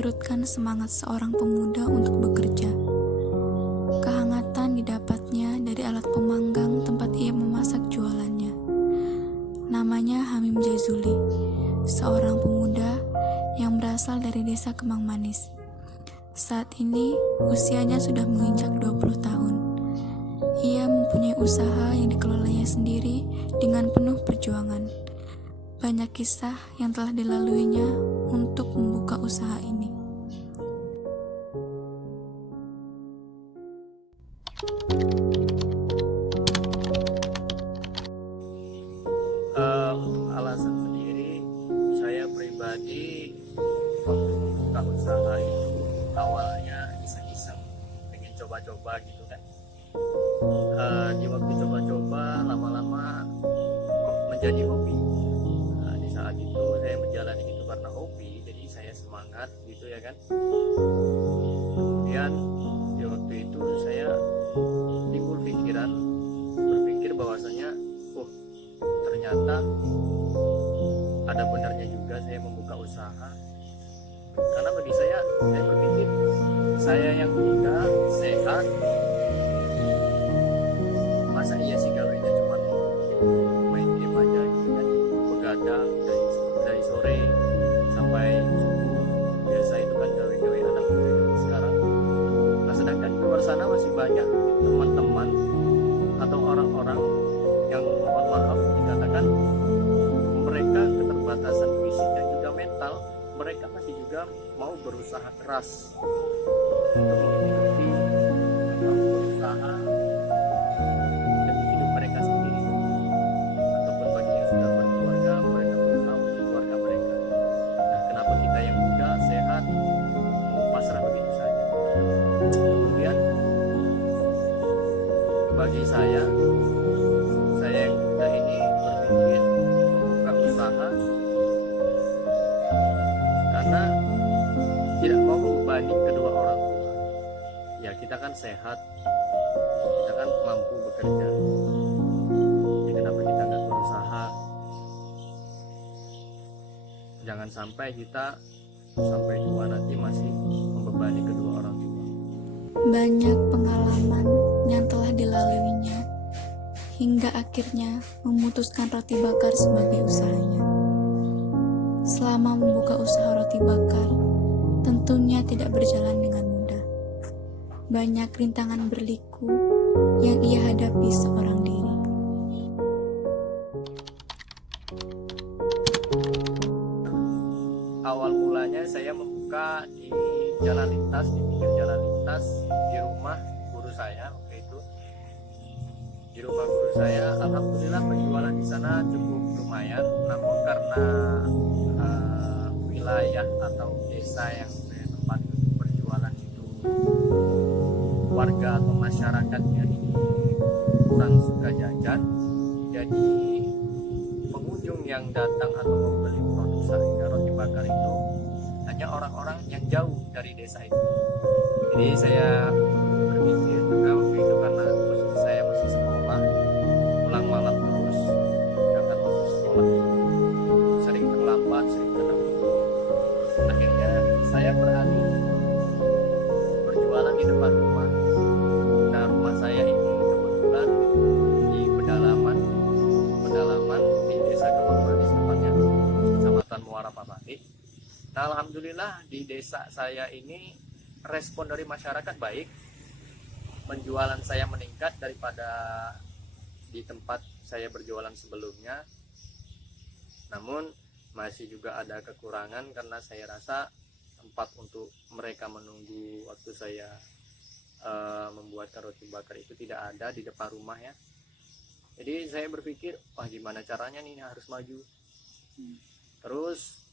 menyurutkan semangat seorang pemuda untuk bekerja. Kehangatan didapatnya dari alat pemanggang tempat ia memasak jualannya. Namanya Hamim Jazuli, seorang pemuda yang berasal dari desa Kemang Manis. Saat ini usianya sudah menginjak 20 tahun. Ia mempunyai usaha yang dikelolanya sendiri dengan penuh perjuangan. Banyak kisah yang telah dilaluinya untuk membuka usaha ini. Untuk alasan sendiri, saya pribadi waktu membuka usaha itu awalnya iseng-iseng, pengen coba-coba gitu kan. Di waktu coba-coba lama-lama kok menjadi hobi. Di saat itu saya menjalani itu karena hobi, jadi saya semangat gitu ya kan. Kemudian di waktu itu saya timbul berpikir bahwasanya ternyata ada benarnya juga saya membuka usaha, karena bagi saya berpikir saya yang muda sehat, masa iya sih gawainya cuma main game aja gitu kan, begadang dari sore sampai subuh, biasa itu kan gawe-gawe anak muda sekarang. Nah sedangkan di luar sana masih banyak teman-teman atau orang-orang yang mohon maaf dikatakan mereka keterbatasan fisik dan juga mental, mereka masih juga mau berusaha keras untuk menghidupi atau berusaha demi hidup mereka sendiri, ataupun bagi yang sudah berkeluarga, mereka berusaha untuk keluarga mereka. Nah, kenapa kita yang muda sehat mau pasrah begitu saja? Kemudian bagi saya yang muda ini berpikir membuka usaha karena tidak mau membebani kedua orang tua. Ya kita kan sehat, kita kan mampu bekerja, jadi kenapa kita nggak berusaha? Jangan sampai kita sampai tua nanti masih membebani kedua orang tua. Banyak pengalaman yang telah dilaluinya hingga akhirnya memutuskan roti bakar sebagai usahanya. Selama membuka usaha roti bakar, tentunya tidak berjalan dengan mudah. Banyak rintangan berliku yang ia hadapi seorang diri. Awal mulanya saya membuka di jalan lintas, di pinggir jalan lintas, di rumah guru saya waktu itu. Di rumah guru saya, alhamdulillah penjualan di sana cukup lumayan. Namun karena wilayah atau desa yang saya tempati untuk berjualan itu warga atau masyarakatnya ini kurang suka jajan, jadi pengunjung yang datang atau membeli produk saya roti bakar itu hanya orang-orang yang jauh dari desa itu. Jadi saya berpikir juga waktu itu, karena posisi saya masih sekolah, pulang malam terus, berangkat masuk sekolah, sering terlambat, sering terlambat. Akhirnya saya beralih berjualan di depan rumah. Nah rumah saya ini kebetulan di pedalaman di desa Kemang Manis, tepatnya Kecamatan Muara Pabati. Nah alhamdulillah di desa saya ini respon dari masyarakat baik, penjualan saya meningkat daripada di tempat saya berjualan sebelumnya. Namun masih juga ada kekurangan karena saya rasa tempat untuk mereka menunggu waktu saya membuat roti bakar itu tidak ada di depan rumah ya. Jadi saya berpikir, wah gimana caranya nih, harus maju. Terus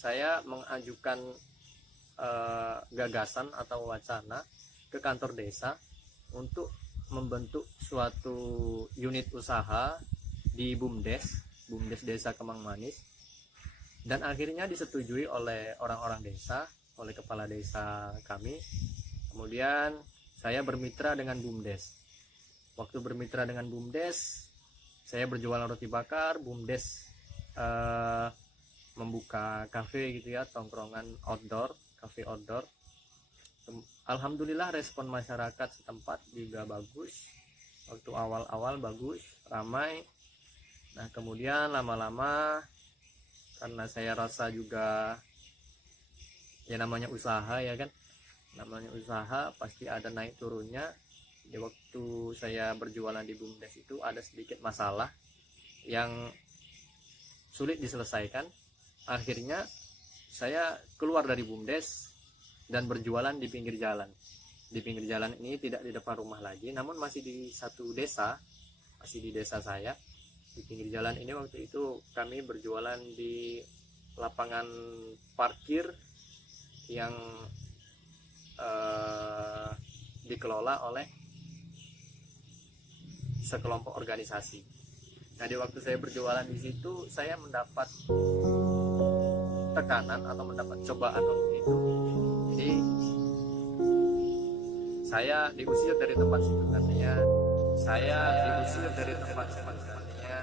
saya mengajukan gagasan atau wacana ke kantor desa untuk membentuk suatu unit usaha di BUMDes Desa Kemang Manis, dan akhirnya disetujui oleh orang-orang desa, oleh kepala desa kami. Kemudian saya bermitra dengan BUMDes. Waktu bermitra dengan BUMDes, saya berjualan roti bakar, BUMDes membuka kafe gitu ya, tongkrongan outdoor, cafe outdoor. Alhamdulillah respon masyarakat setempat juga bagus. Waktu awal-awal bagus, ramai. Nah kemudian lama-lama, karena saya rasa juga ya namanya usaha ya kan, namanya usaha pasti ada naik turunnya. Di waktu saya berjualan di BUMDes itu ada sedikit masalah yang sulit diselesaikan. Akhirnya saya keluar dari BUMDes dan berjualan di pinggir jalan. Di pinggir jalan ini tidak di depan rumah lagi, namun masih di satu desa, masih di desa saya. Di pinggir jalan ini waktu itu kami berjualan di lapangan parkir yang dikelola oleh sekelompok organisasi. Nah, di waktu saya berjualan di situ, saya mendapat tekanan atau mendapat cobaan waktu itu. Jadi saya diusir dari tempat situ, artinya saya diusir dari tempat artinya.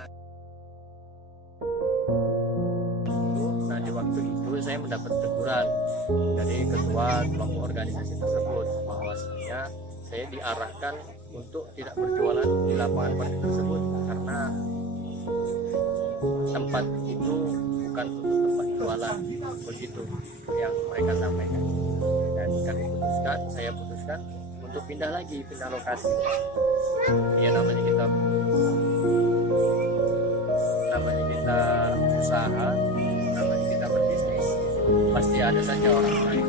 Nah, di waktu itu saya mendapat teguran dari ketua kelompok organisasi tersebut bahwasanya saya diarahkan untuk tidak berjualan di lapangan parkir tersebut karena tempat itu bukan untuk tempat jualan, begitu yang mereka sampaikan. Dan saya putuskan untuk pindah lokasi. Ya namanya kita usaha, namanya kita berbisnis, pasti ada saja orang lain.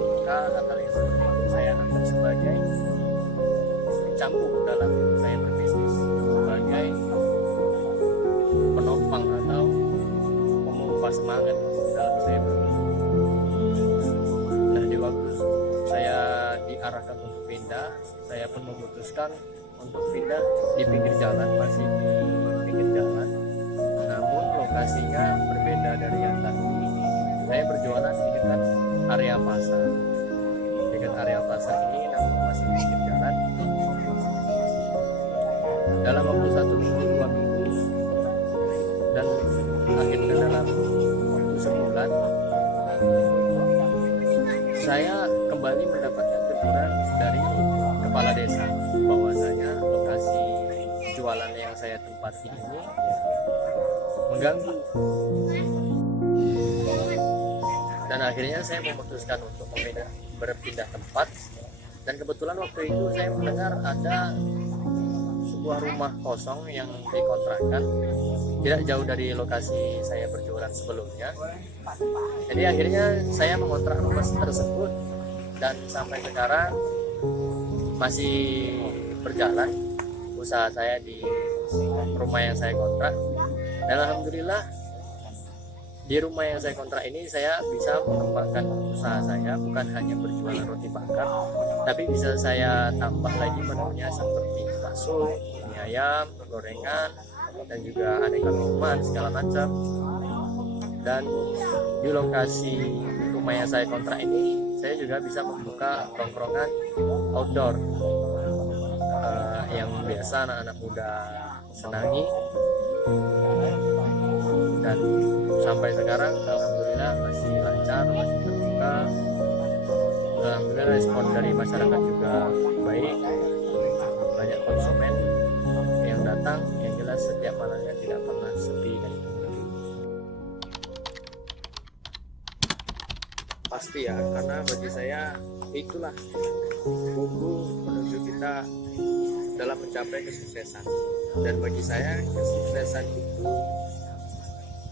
Maka hal yang seperti itu saya anggap sebagai campur dalam saya berbisnis, sebagai penopang atau memompa semangat dalam saya berbisnis. Nah, di waktu saya diarahkan untuk pindah, saya pun memutuskan untuk pindah di pinggir jalan, masih di pinggir jalan, namun lokasinya berbeda dari yang tadi. Saya berjualan di dekat area pasar. Dekat area pasar ini namun masih di pinggir jalan. Dalam waktu 1 minggu, 2 minggu, dan akhirnya dalam waktu sebulan, saya kembali mendapatkan teguran dari kepala desa bahwasanya lokasi jualan yang saya tempati ini mengganggu. Dan akhirnya saya memutuskan untuk berpindah tempat. Dan kebetulan waktu itu saya mendengar ada sebuah rumah kosong yang dikontrakkan tidak jauh dari lokasi saya berjualan sebelumnya. Jadi akhirnya saya mengontrak rumah tersebut dan sampai sekarang masih berjalan usaha saya di rumah yang saya kontrak. Dan alhamdulillah di rumah yang saya kontrak ini saya bisa mengembangkan usaha saya, bukan hanya berjualan roti bakar, tapi bisa saya tambah lagi menunya seperti bakso, mie ayam, gorengan, dan juga aneka minuman segala macam. Dan di lokasi rumah yang saya kontrak ini saya juga bisa membuka tongkrongan outdoor yang biasa anak-anak muda senangi. Dan sampai sekarang alhamdulillah masih lancar, masih terbuka. Alhamdulillah respon dari masyarakat juga baik, banyak konsumen yang datang. Yang jelas setiap malamnya tidak pernah sepi dan pengunjung. Pasti ya, karena bagi saya itulah bumbu menuju kita dalam mencapai kesuksesan. Dan bagi saya kesuksesan itu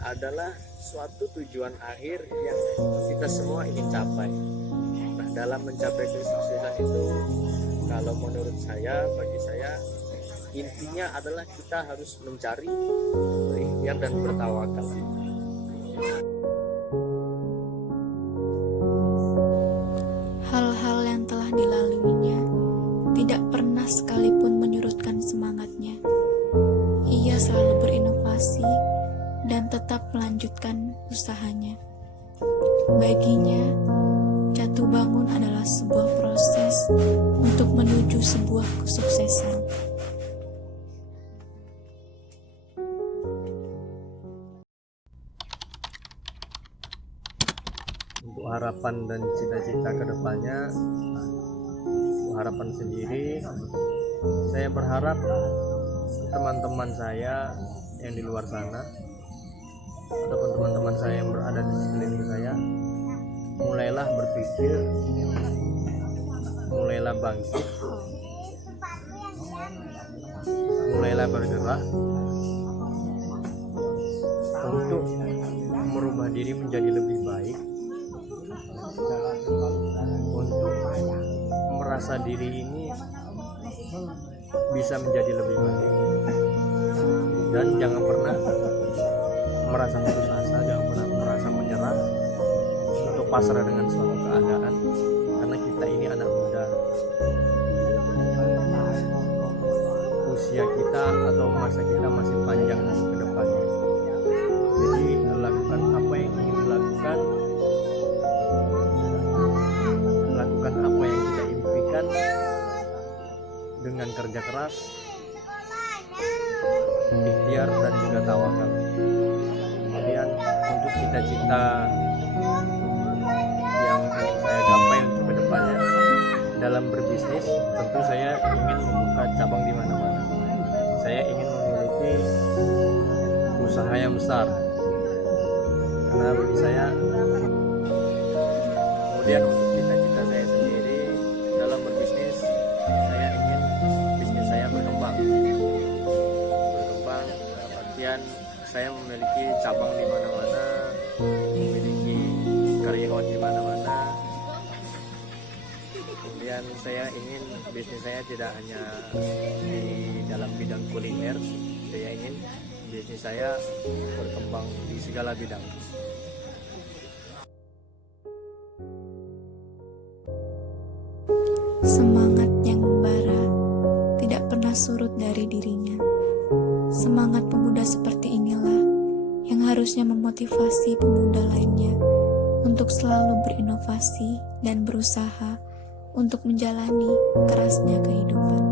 adalah suatu tujuan akhir yang kita semua ingin capai. Nah, dalam mencapai kesuksesan itu, kalau menurut saya, bagi saya, intinya adalah kita harus mencari, berikhtiar dan bertawakal. Hal-hal yang telah dilaluinya tidak pernah sekalipun menyurutkan semangatnya. Ia selalu berinovasi dan tetap melanjutkan usahanya. Baginya, jatuh bangun adalah sebuah proses untuk menuju sebuah kesuksesan. Untuk harapan dan cita-cita kedepannya, harapan sendiri, saya berharap teman-teman saya yang di luar sana ataupun teman-teman saya yang berada di sekeliling saya mulailah berpikir, mulailah bangkit, mulailah bergerak untuk merubah diri menjadi lebih baik, untuk merasa diri ini bisa menjadi lebih baik, dan jangan pernah merasa putus asa, jangan pernah merasa menyerah untuk pasrah dengan suatu keadaan, karena kita ini anak muda, usia kita atau masa kita masih panjang ke depannya. Jadi lakukan apa yang ingin dilakukan, lakukan apa yang kita impikan dengan kerja keras, ikhtiar dan juga tawakal. Kemudian untuk cita-cita yang ingin saya gapai untuk kedepannya dalam berbisnis, tentu saya ingin membuka cabang di mana-mana. Saya ingin memiliki usaha yang besar, karena bagi saya. Kemudian untuk cita-cita saya sendiri dalam berbisnis, saya ingin bisnis saya berkembang dalam artian saya memiliki cabang di mana-mana, memiliki karyawan di mana-mana. Kemudian saya ingin bisnis saya tidak hanya di dalam bidang kuliner, saya ingin bisnis saya berkembang di segala bidang. Semangat yang membara tidak pernah surut dari dirinya. Semangat pemuda seperti inilah yang harusnya memotivasi pemuda lainnya untuk selalu berinovasi dan berusaha untuk menjalani kerasnya kehidupan.